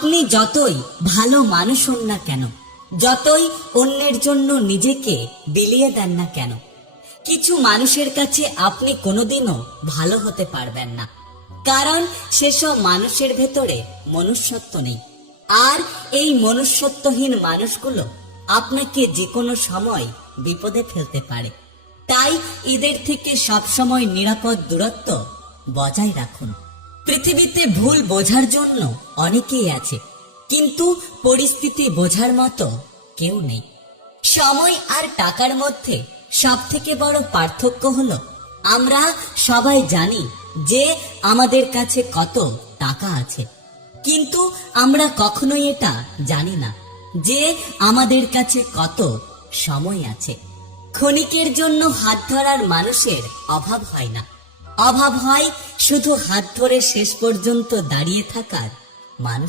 আপনি যতই ভালো মানুষ হন না কেন, যতই অন্যের জন্য নিজেকে বিলিয়ে দেন না কেন, কিছু মানুষের কাছে আপনি কোনোদিনও ভালো হতে পারবেন না। কারণ সেসব মানুষের ভেতরে মনুষ্যত্ব নেই। আর এই মনুষ্যত্বহীন মানুষগুলো আপনাকে যে কোনো সময় বিপদে ফেলতে পারে। তাই এদের থেকে সবসময় নিরাপদ দূরত্ব বজায় রাখুন। পৃথিবীতে ভুল বোঝার জন্য অনেকেই আছে, কিন্তু পরিস্থিতি বোঝার মতো কেউ নেই। সময় আর টাকার মধ্যে সব থেকে বড় পার্থক্য হলো, আমরা সবাই জানি যে আমাদের কাছে কত টাকা আছে, কিন্তু আমরা কখনোই এটা জানি না যে আমাদের কাছে কত সময় আছে। ক্ষণিকের জন্য হাত ধরার মানুষের অভাব হয় না, অভাব হয় শুধু হাত ধরে শেষ পর্যন্ত দাঁড়িয়ে থাকার মানুষ।